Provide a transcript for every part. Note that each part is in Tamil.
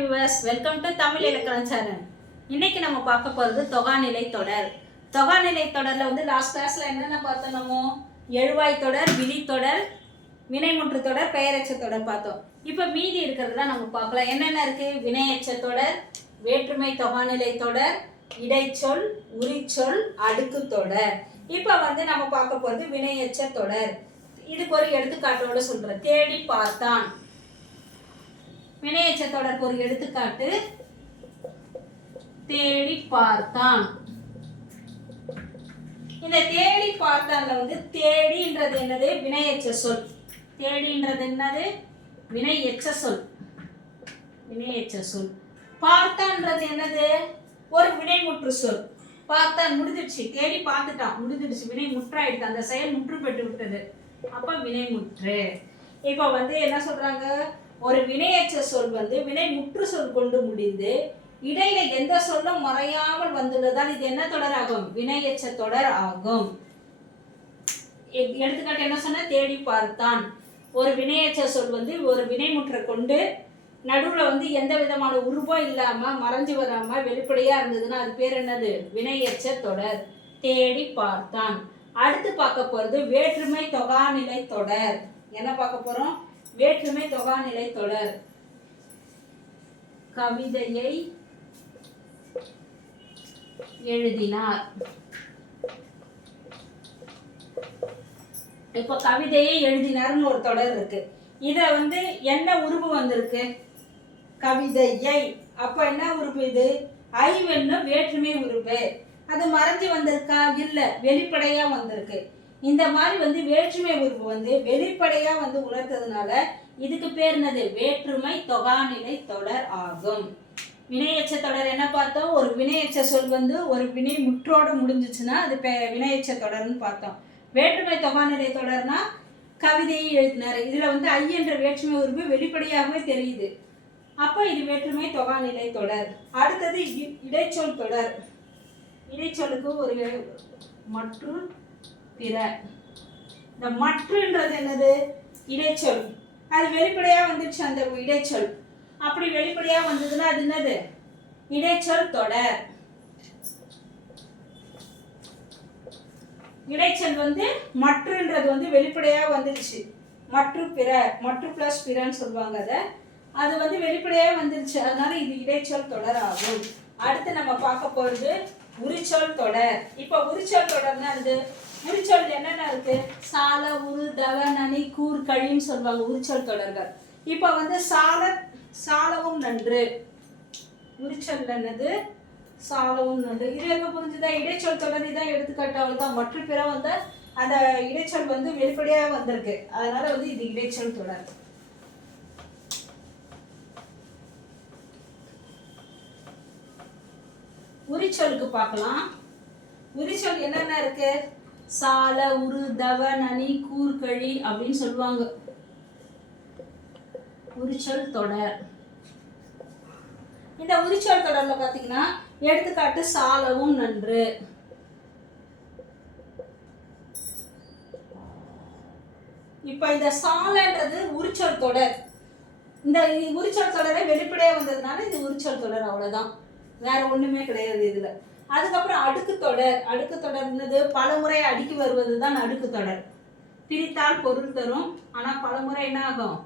Viewers welcome to Tamil Ilakkanam channel இன்னைக்கு நம்ம பார்க்க போகிறது தொகாநிலை தொடர். தொகாநிலை தொடரில் வந்து லாஸ்ட் கிளாஸில் என்னென்ன பார்த்தோம் நம்ம? எழுவாய் தொடர் விழி தொடர் வினைமுற்று தொடர் பெயரச்ச தொடர் பார்த்தோம். இப்போ மீதி இருக்கிறதுலாம் நம்ம பார்க்கலாம். என்னென்ன இருக்குது வினையச்ச தொடர் வேற்றுமை தொகாநிலை தொடர் இடைச்சொல் உரிச்சொல் அடுக்கு தொடர். இப்போ வந்து நம்ம பார்க்க போகிறது வினையச்ச தொடர். இதுக்கு ஒரு எடுத்துக்காட்டோட சொல்கிறேன் தேடி பார்த்தான். வினையச்ச தொடருக்கு ஒரு எடுத்துக்காட்டு தேடி பார்த்தான். இந்த தேடி பார்த்தான்ல வந்து தேடின்றது என்னது? வினையச்ச சொல். தேடின்றது என்னது? வினை எச்ச சொல். வினையச்ச சொல். பார்த்தான்றது என்னது? ஒரு வினைமுற்று சொல். பார்த்தான் முடிஞ்சிடுச்சு. தேடி பார்த்துட்டான். முடிஞ்சிடுச்சு. வினை முற்றாயிடுது. அந்த செயல் முற்று பெற்று விட்டது. அப்ப வினைமுற்று. இப்போ வந்து என்ன சொல்றாங்க? ஒரு வினையச்ச சொல் வந்து வினை முற்று சொல் கொண்டு முடிந்து இடையில எந்த சொல்லும் மறையாமல் வந்துள்ளதால் இது என்ன தொடர் ஆகும்? வினையச்ச தொடர் ஆகும். எடுத்துக்காட்டு என்ன சொன்ன? தேடி பார்த்தான். ஒரு வினையச்ச சொல் வந்து ஒரு வினைமுற்றை கொண்டு நடுவில் வந்து எந்த விதமான உருவம் இல்லாமல் மறைஞ்சு வராம வெளிப்படையா இருந்ததுன்னா அது பேர் என்னது? வினையச்ச தொடர். தேடி பார்த்தான். அடுத்து பார்க்க போறது வேற்றுமை தொகாநிலை தொடர். என்ன பார்க்க போறோம்? வேற்றுமை தொகாநிலை தொடர். கவிதையை எழுதினார். இப்போ கவிதையை எழுதினார்னு ஒரு தொடர் இருக்கு. இத வந்து என்ன உருவு வந்திருக்கு? கவிதையை. அப்ப என்ன உருவு இது? ஐவென்னு வேற்றுமை உருவு. அது மறைஞ்சு வந்திருக்கா? இல்ல. வெளிப்படையா வந்திருக்கு. இந்த மாதிரி வந்து வேற்றுமை உருவு வந்து வெளிப்படையா வந்து உணர்த்ததுனால இதுக்கு பேர் என்னது? வேற்றுமை தொகாநிலை தொடர் ஆகும். வினையச்ச தொடர் என்ன பார்த்தோம்? ஒரு வினையச்ச சொல் வந்து ஒரு வினை முற்றோடு முடிஞ்சிச்சுன்னா அது பெ- வினையச்ச தொடர்னு பார்த்தோம். வேற்றுமை தொகாநிலை தொடர்னா கவிதையை எழுதினார். இதில் வந்து ஐ என்ற வேற்றுமை உருவு வெளிப்படையாகவே தெரியுது. அப்போ இது வேற்றுமை தொகாநிலை தொடர். அடுத்தது இ- இடைச்சொல் தொடர். இடைச்சொலுக்கு ஒரு மற்றும் பிற. இந்த மற்றன்றது என்னது? இடைச்சொல். அது வெளிப்படையா வந்துச்சு அந்த இடைச்சொல். அப்படி வெளிப்படையா வந்ததுன்னா அது என்னது? இடைச்சொல் தொடர். இடைச்சல் வந்து மற்றுன்றது வந்து வெளிப்படையா வந்துருச்சு மற்று பிற மற்று பிளஸ் பிறன்னு சொல்லுவாங்க அதை. அது வந்து வெளிப்படையா வந்துருச்சு அதனால இது இடைச்சொல் தொடர் ஆகும் அடுத்து நம்ம பார்க்க போறது உரிச்சொல் தொடர். இப்போ உரிச்சொல் தொடர்னா அது உரிச்சொல் என்னென்ன இருக்கு? சால உரு தவ நனி கூர் கழின்னு சொல்லுவாங்க உரிச்சொல் தொடர்கள். இப்போ வந்து சால சாலவும் நன்று. உரிச்சொல் என்னது? சாலவும் நன்று. இது எங்க புரிஞ்சுதா? இடைச்சொல் தொடர் இதான் எடுத்துக்காட்டவள் தான் மற்ற பிற வந்து அந்த இடைச்சொல் வந்து வெளிப்படையாக வந்திருக்கு. அதனால வந்து இது இடைச்சொல் தொடர். உரிச்சொலுக்கு பார்க்கலாம். உரிச்சொல் என்னென்ன இருக்கு? சால உரு தவ நனி கூர்கழி அப்படின்னு சொல்லுவாங்க. உரிச்சொல் தொடர் இந்த உரிச்சொல் தொடர்ல பாத்தீங்கன்னா எடுத்துக்காட்டு சாலவும் நன்று. இப்ப இந்த சாலன்றது உரிச்சொல் தொடர். இந்த உரிச்சொல் தொடரை வெளிப்படையா வந்ததுனால இது உரிச்சொல் தொடர் அவ்வளவுதான். வேற ஒண்ணுமே கிடையாது இதுல. அதுக்கப்புறம் அடுக்கு தொடர். அடுக்கு தொடர்னது பலமுறை அடுக்கி வருவது தான் அடுக்கு தொடர். பிரித்தால் பொருள் தரும். ஆனா பலமுறை என்ன ஆகும்?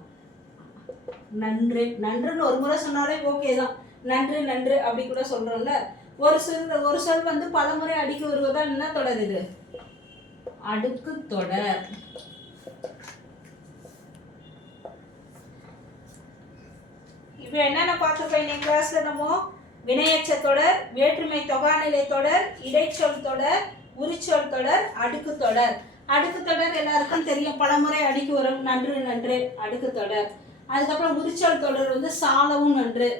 நன்று. நன்றுன்னு ஒரு முறை சொன்னாலே ஓகே தான். நன்று நன்று அப்படி கூட சொல்றோம்ல. ஒரு சொல் ஒரு சொல் வந்து பலமுறை அடுக்கி வருவதால் என்ன தொடர் இது? அடுக்கு தொடர். இப்போ என்னென்ன பார்த்துருக்கோம் இன்னைக்கு கிளாஸ்ல நம்ம? வினையச்ச தொடர் வேற்றுமை தொகாநிலை தொடர் இடைச்சொல் தொடர் உரிச்சொல் தொடர் அடுக்கு தொடர். அடுக்கு தொடர் எல்லாருக்கும் தெரியும். பலமுறை அடுக்கி வரும். நன்று நன்று அடுக்கு தொடர். அதுக்கப்புறம் உரிச்சொல் தொடர் வந்து சாலவும் நன்று.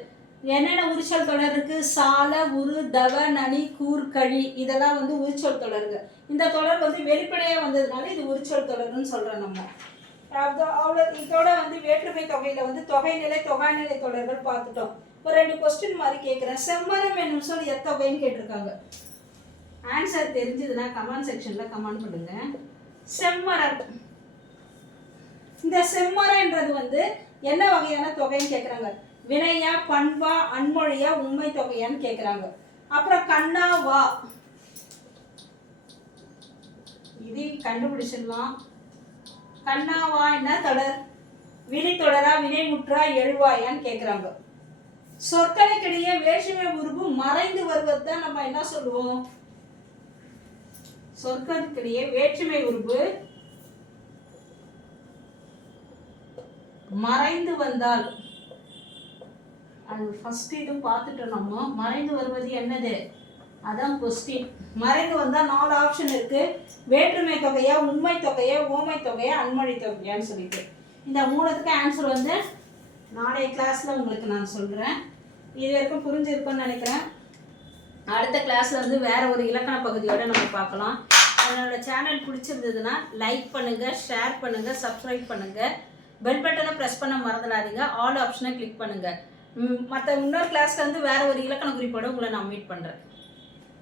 என்னென்ன உரிச்சொல் தொடர் இருக்கு? சால உரு தவ நனி கூர் கழி இதெல்லாம் வந்து உரிச்சொல் தொடருங்க. இந்த தொடர் வந்து வெளிப்படையாக வந்ததுனால இது உரிச்சொல் தொடர்னு சொல்கிறோம் நம்ம. அது அவ்வளோ இதோட வந்து வேற்றுமை தொகையில் வந்து தொகைநிலை தொகைநிலை தொடர்கள் பார்த்துட்டோம். ஒரு ரெண்டு கொஸ்டின் மாதிரி கேட்குறேன் செம்மரம் என்னும் சொல் எத்தொகைன்னு கேட்டிருக்காங்க. ஆன்சர் தெரிஞ்சதுன்னா கமெண்ட் செக்ஷனில் கமெண்ட் பண்ணுங்க. செம்மரம். இந்த செம்மரன்றது வந்து என்ன வகையான தொகைன்னு கேட்குறாங்க வினையா பண்பா அன்மொழியா உண்மை தொகையான்னு கேட்குறாங்க அப்புறம் கண்ணா வா. இதையும் கண்டுபிடிச்சிடலாம். கண்ணாவா என்ன தொடர்? வினை தொடரா வினைமுற்றா எழுவாயான்னு கேட்குறாங்க சொற்களுக்கிடையே வேற்றுமை உருவு மறைந்து வருவது தான் நம்ம என்ன சொல்லுவோம்? சொற்களுக்கிடையே வேற்றுமை உருவு மறைந்து வந்தால். அது ஃபர்ஸ்ட் இது பார்த்துட்டோம் நம்ம. மறைந்து வருவது என்னது? அதான் கொஸ்டின் மறைந்து வந்தால் நாலு ஆப்ஷன் இருக்குது வேற்றுமை தொகையா உண்மை தொகையா ஓமை தொகையா அன்மொழி தொகையான்னு சொல்லிட்டு. இந்த மூணுத்துக்கு ஆன்சர் வந்து நாளைய கிளாஸில் உங்களுக்கு நான் சொல்கிறேன் இது வரைக்கும் புரிஞ்சிருக்கும்னு நினைக்கிறேன். அடுத்த கிளாஸில் வந்து வேறு ஒரு இலக்கண பகுதியோட நம்ம பார்க்கலாம். என்னோட சேனல் பிடிச்சிருந்ததுன்னா லைக் பண்ணுங்கள் ஷேர் பண்ணுங்கள் சப்ஸ்கிரைப் பண்ணுங்கள் பெல் பட்டனை ப்ரெஸ் பண்ண மறந்துடாதீங்க. ஆல் ஆப்ஷனை கிளிக் பண்ணுங்கள் மற்ற இன்னொரு கிளாஸ்லேருந்து வந்து ஒரு இலக்கண குறிப்போட உங்களை நான் மீட் பண்ணுறேன்